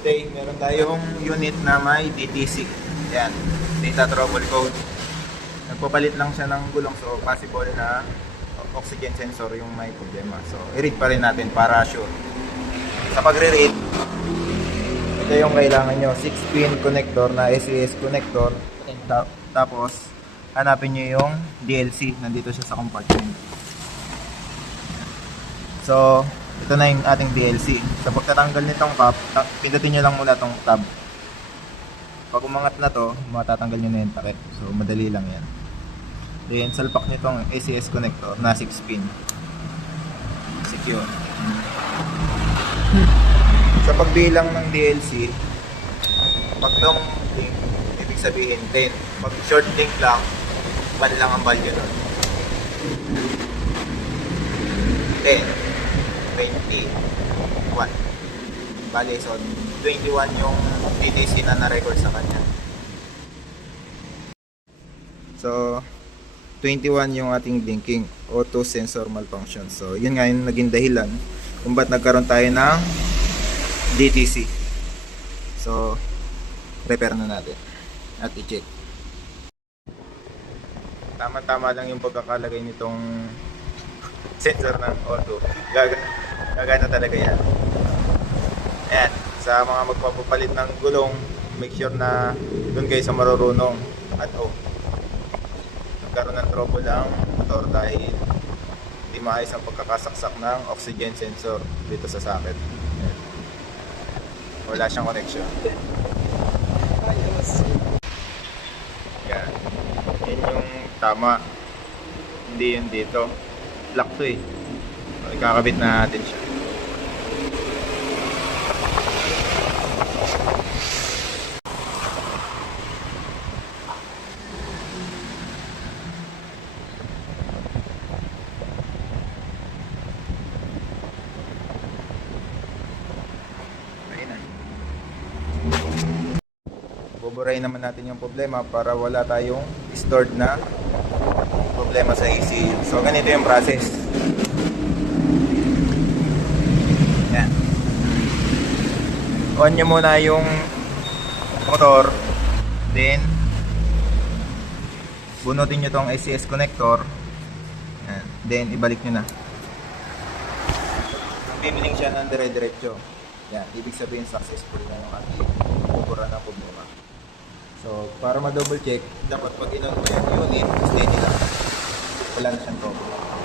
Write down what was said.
today, meron tayong unit na may DTC. Yan, data trouble code. Nagpapalit lang siya ng gulong so possible na oxygen sensor yung may problema. So, i-read pa rin natin para sure. Sa pagre-read, ito yung kailangan nyo. 6-pin connector na SES connector. Ta- tapos, hanapin nyo yung DLC. Nandito siya sa compartment. So, ito na yung ating DLC. Sa pagtatanggal nitong cap, pindutin nyo lang muna tong tab. Pag umangat na to, matatanggal nyo na yung takip. So, madali lang yan. Then, salpak nitong ACS connector na 6 pin. Secure. Sa pagbilang ng DLC, pag long link, ibig sabihin 10. Pag short link lang, 1 lang ang value nun. 10, 20, 1. Bale, so 21 yung DTC na na-record sa kanya. So, 21 yung ating blinking auto sensor malfunction. So, yun nga yung naging dahilan kung ba't nagkaroon tayo ng DTC. So, repair na natin at i-check. Tama-tama lang yung pagkakalagay nitong sensor ng auto. Gaga gagana talaga yan. Ayan, sa mga magpapapalit ng gulong, make sure na doon kayo sa marurunong at home. Nagkaroon ng trouble ang motor dahil hindi maayos ang pagkakasaksak ng oxygen sensor dito sa socket. Ayan. Wala siyang connection. Yan. Yan yung tama. Hindi yun dito. Lock to eh. Ikakabit na natin siya. Ayun na. Buburayin naman natin yung problema para wala tayong stored na problema sa ECU. So, ganito yung process. Yan. On nyo muna yung motor. Then, bunutin nyo tong ACS connector. Yan. Then, ibalik nyo na. Bibiling siya ng dire-diretso. Yan. Ibig sabihin successful na yung ating bubura na problema. So, para ma-double check, dapat pag mo yung unit, steady lang. Wala na siyang problem.